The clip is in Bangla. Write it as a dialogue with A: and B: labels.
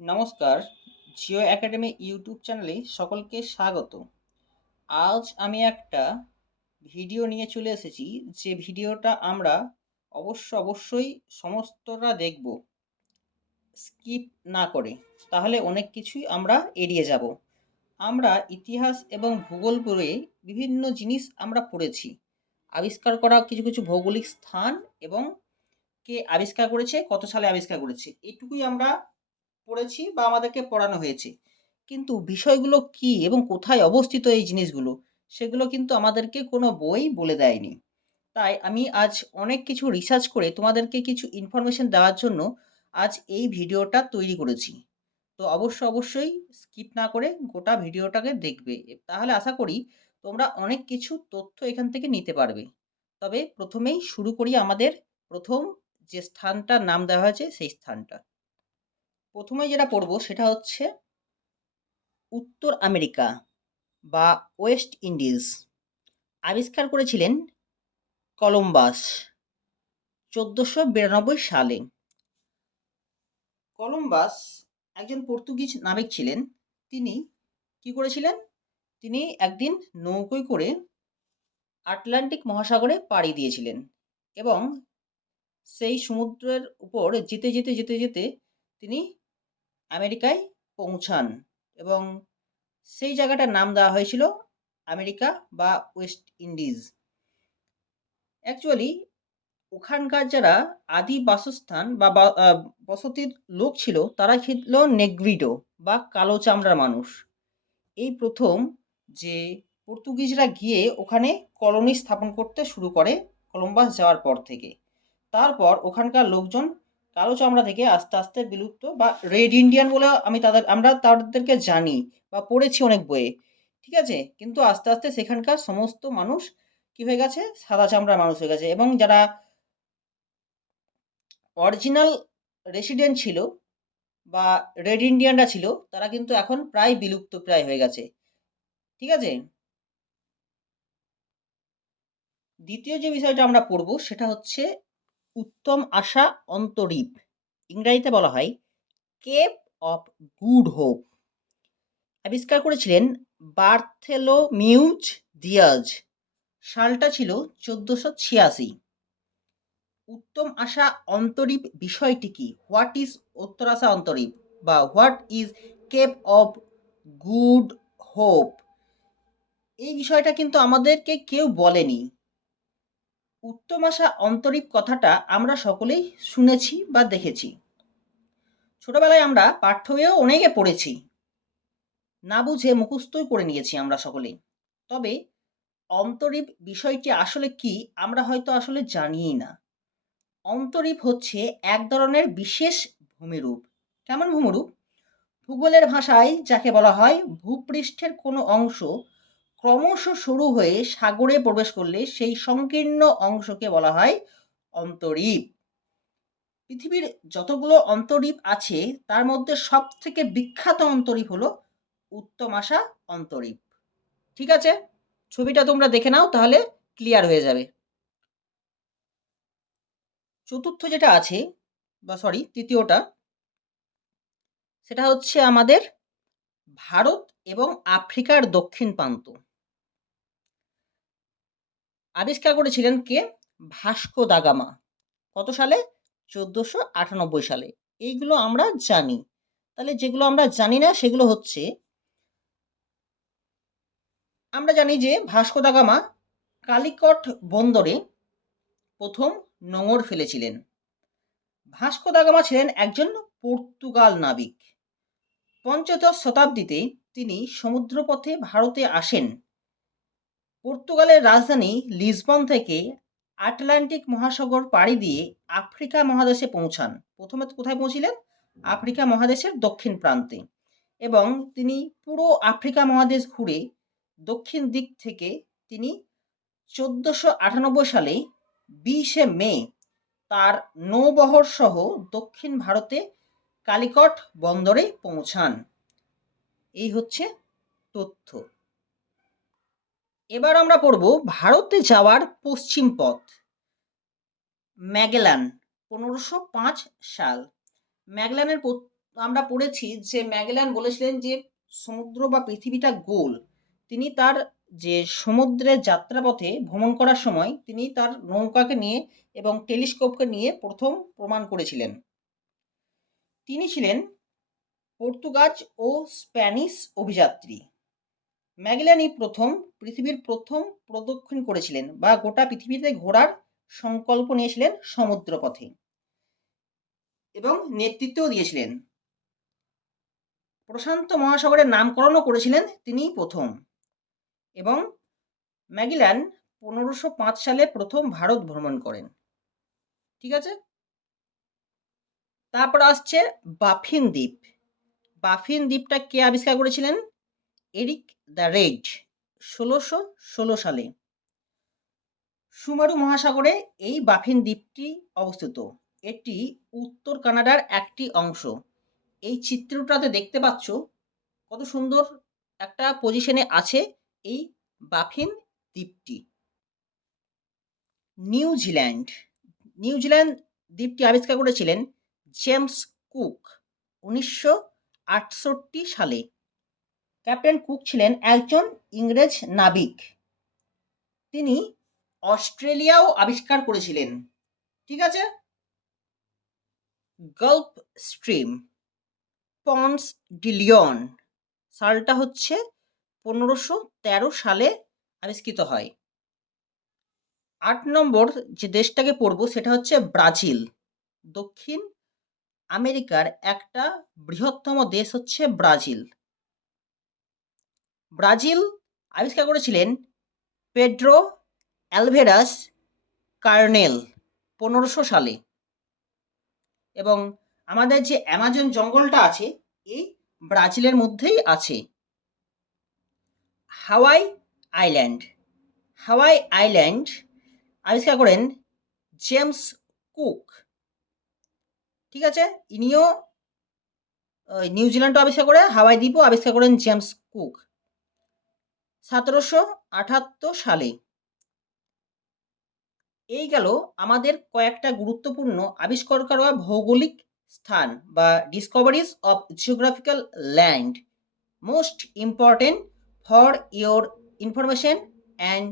A: নমস্কার, জিও একাডেমি ইউটিউব চ্যানেলে সকলকে স্বাগত। আজ আমি একটা ভিডিও নিয়ে চলে এসেছি, যে ভিডিওটা আমরা অবশ্য অবশ্যই সমস্তরা দেখব। স্কিপ না করে, তাহলে অনেক কিছুই আমরা এড়িয়ে যাব। আমরা ইতিহাস এবং ভূগোল পড়ে বিভিন্ন জিনিস আমরা পড়েছি। আবিষ্কার করা কিছু কিছু ভৌগোলিক স্থান এবং কে আবিষ্কার করেছে, কত সালে আবিষ্কার করেছে, এটুকুই আমরা পড়েছি বা আমাদেরকে পড়ানো হয়েছে। কিন্তু বিষয়গুলো কি এবং কোথায় অবস্থিত এই জিনিসগুলো, সেগুলো কিন্তু আমাদেরকে কোনো বই বলে দেয়নি। তাই আমি আজ অনেক কিছু রিসার্চ করে তোমাদেরকে কিছু ইনফরমেশন দেওয়ার জন্য আজ এই ভিডিওটা তৈরি করেছি। তো অবশ্য অবশ্যই স্কিপ না করে গোটা ভিডিওটাকে দেখবে। তাহলে আশা করি তোমরা অনেক কিছু তথ্য এখান থেকে নিতে পারবে। তবে প্রথমেই শুরু করি আমাদের প্রথম যে স্থানটার নাম দেওয়া হয়েছে সেই স্থানটা। প্রথমে যেটা পড়ব সেটা হচ্ছে উত্তর আমেরিকা বা ওয়েস্ট ইন্ডিজ। আবিষ্কার করেছিলেন কলম্বাস চোদ্দোশো বিরানব্বই সালে। কলম্বাস একজন পর্তুগিজ নাবিক ছিলেন। তিনি কি করেছিলেন? তিনি একদিন নৌকোয় করে আটলান্টিক মহাসাগরে পাড়ি দিয়েছিলেন এবং সেই সমুদ্রের উপর যেতে যেতে যেতে যেতে তিনি আমেরিকায় পৌঁছান এবং সেই জায়গাটার নাম দেওয়া হয়েছিল আমেরিকা বা ওয়েস্ট ইন্ডিজ। অ্যাকচুয়ালি ওখানকার যারা আদি বাসস্থান বা বসতির লোক ছিল তারা ছিল নেগ্রিডো বা কালো চামড়ার মানুষ। এই প্রথম যে পর্তুগিজরা গিয়ে ওখানে কলোনি স্থাপন করতে শুরু করে কলম্বাস যাওয়ার পর থেকে। তারপর ওখানকার লোকজন কালো চামড়া থেকে আস্তে আস্তে বিলুপ্ত বা রেড ইন্ডিয়ান বলে আমি তাদের, আমরা তাদেরকে জানি বা পড়েছি অনেক বইয়ে, ঠিক আছে? কিন্তু আস্তে আস্তে সেখানকার সমস্ত মানুষ কি হয়ে গেছে? সাদা চামড়ার মানুষ হয়ে গেছে এবং যারা অরিজিনাল রেসিডেন্ট ছিল বা রেড ইন্ডিয়ানরা ছিল, তারা কিন্তু এখন প্রায় বিলুপ্ত প্রায় হয়ে গেছে, ঠিক আছে? দ্বিতীয় যে বিষয়টা আমরা পড়ব সেটা হচ্ছে উত্তম আশা অন্তরীপ। ইংরাজিতে বলা হয়, কেপ অফ গুড হোপ। আবিষ্কার করেছিলেন বার্থেলো মিউজ দিয়াজ সালটা ছিল চোদ্দোশো ছিয়াশি। উত্তম আশা অন্তরীপ বিষয়টি কি? হোয়াট ইজ উত্তর আশা অন্তরীপ? বা what is Cape of Good Hope? এই বিষয়টা কিন্তু আমাদেরকে কেউ বলেনি। উত্তম আশা অন্তরীপ কথাটা আমরা সকলেই শুনেছি বা দেখেছি। ছোটবেলায় আমরা পাঠ্য বইয়েও অনেকে পড়েছি। না বুঝে মুখস্থই করে নিয়েছি আমরা সকলেই। তবে অন্তরীপ বিষয়টি আসলে কি আমরা হয়তো আসলে জানিই না। অন্তরীপ হচ্ছে এক ধরনের বিশেষ ভূমিরূপ। কেমন ভূমিরূপ? ভূগোলের ভাষায় যাকে বলা হয় ভূপৃষ্ঠের কোনো অংশ ক্রমশ শুরু হয়ে সাগরে প্রবেশ করলে সেই সংকীর্ণ অংশকে বলা হয় অন্তরীপ। পৃথিবীর যতগুলো অন্তরীপ আছে, তার মধ্যে সব থেকে বিখ্যাত অন্তরীপ হলো উত্তমাশা অন্তরীপ। ঠিক আছে? ছবিটা তোমরা দেখে নাও, তাহলে ক্লিয়ার হয়ে যাবে। চতুর্থ যেটা আছে, বা সরি, তৃতীয়টা, সেটা হচ্ছে আমাদের ভারত এবং আফ্রিকার দক্ষিণ প্রান্ত। আবিষ্কার করেছিলেন কে? ভাস্কো দাগামা কত সালে? চোদ্দোশো আটানব্বই সালে। এইগুলো আমরা জানি। তাহলে যেগুলো আমরা জানি না, সেগুলো হচ্ছে আমরা জানি যে ভাস্কো দাগামা কালিকট বন্দরে প্রথম নোঙর ফেলেছিলেন। ভাস্কো দাগামা ছিলেন একজন পর্তুগাল নাবিক। পঞ্চদশ শতাব্দীতে তিনি সমুদ্রপথে ভারতে আসেন। পর্তুগালের রাজধানী লিসবন থেকে আটলান্টিক মহাসাগর পাড়ি দিয়ে আফ্রিকা মহাদেশে পৌঁছান। প্রথমে কোথায় পৌঁছিলেন? আফ্রিকা মহাদেশের দক্ষিণ প্রান্তে। এবং তিনি পুরো আফ্রিকা মহাদেশ ঘুরে দক্ষিণ দিক থেকে তিনি চোদ্দোশো আটানব্বই সালে বিশে মে তার নৌবহর সহ দক্ষিণ ভারতে কালিকট বন্দরে পৌঁছান। এই হচ্ছে তথ্য। এবার আমরা পড়ব ভারতে যাওয়ার পশ্চিম পথ। ম্যাগেলান, পনেরোশো পাঁচ সাল। ম্যাগলানের আমরা পড়েছি যে ম্যাগেলান বলেছিলেন যে সমুদ্র বা পৃথিবীটা গোল। তিনি তার যে সমুদ্রের যাত্রাপথে ভ্রমণ করার সময় তিনি তার নৌকাকে নিয়ে এবং টেলিস্কোপকে নিয়ে প্রথম প্রমাণ করেছিলেন। তিনি ছিলেন পর্তুগাজ ও স্প্যানিশ অভিযাত্রী। ম্যাগেলানই প্রথম পৃথিবীর প্রথম প্রদক্ষিণ করেছিলেন বা গোটা পৃথিবীতে ঘোরার সংকল্প নিয়েছিলেন সমুদ্রপথে এবং নেতৃত্বও দিয়েছিলেন। প্রশান্ত মহাসাগরের নামকরণও করেছিলেন তিনিই প্রথম এবং ম্যাগিল্যান পনেরোশো পাঁচ সালে প্রথম ভারত ভ্রমণ করেন। ঠিক আছে? তারপর আসছে বাফিন দ্বীপ। বাফিন দ্বীপটা কে আবিষ্কার করেছিলেন? Eric the Red. ষোলোশো ষোলো সালে। সুমারু মহাসাগরে এই বাফিন দ্বীপটি অবস্থিত। এটি উত্তর কানাডার একটি অংশ। এই চিত্রটাতে দেখতে পাচ্ছ কত সুন্দর একটা পজিশনে আছে এই বাফিন দ্বীপটি। নিউজিল্যান্ড নিউজিল্যান্ড দ্বীপটি আবিষ্কার করেছিলেন জেমস কুক উনিশশো আটষট্টি সালে। ক্যাপ্টেন কুক ছিলেন একজন ইংরেজ নাবিক। তিনি অস্ট্রেলিয়াও আবিষ্কার করেছিলেন। ঠিক আছে? গল্ফ স্ট্রিম, পন্স ডিলিয়ন সালটা হচ্ছে পনেরোশো তেরো সালে আবিষ্কৃত হয়। আট নম্বর যে দেশটাকে পড়ব সেটা হচ্ছে ব্রাজিল। দক্ষিণ আমেরিকার একটা বৃহত্তম দেশ হচ্ছে ব্রাজিল। ব্রাজিল আবিষ্কার করেছিলেন পেড্রো অ্যালভেরাস কার্নেল পনেরোশো সালে। এবং আমাদের যে অ্যামাজন জঙ্গলটা আছে, এই ব্রাজিলের মধ্যেই আছে। হাওয়াই আইল্যান্ড। হাওয়াই আইল্যান্ড আবিষ্কার করেন জেমস কুক। ঠিক আছে? ইনিও নিউজিল্যান্ডও আবিষ্কার করে, হাওয়াই দ্বীপও আবিষ্কার করেন জেমস কুক। সতেরোশো সালে। এই গেল আমাদের কয়েকটা গুরুত্বপূর্ণ আবিষ্কার করা ভৌগোলিক স্থান বা discoveries of geographical land most important for your information and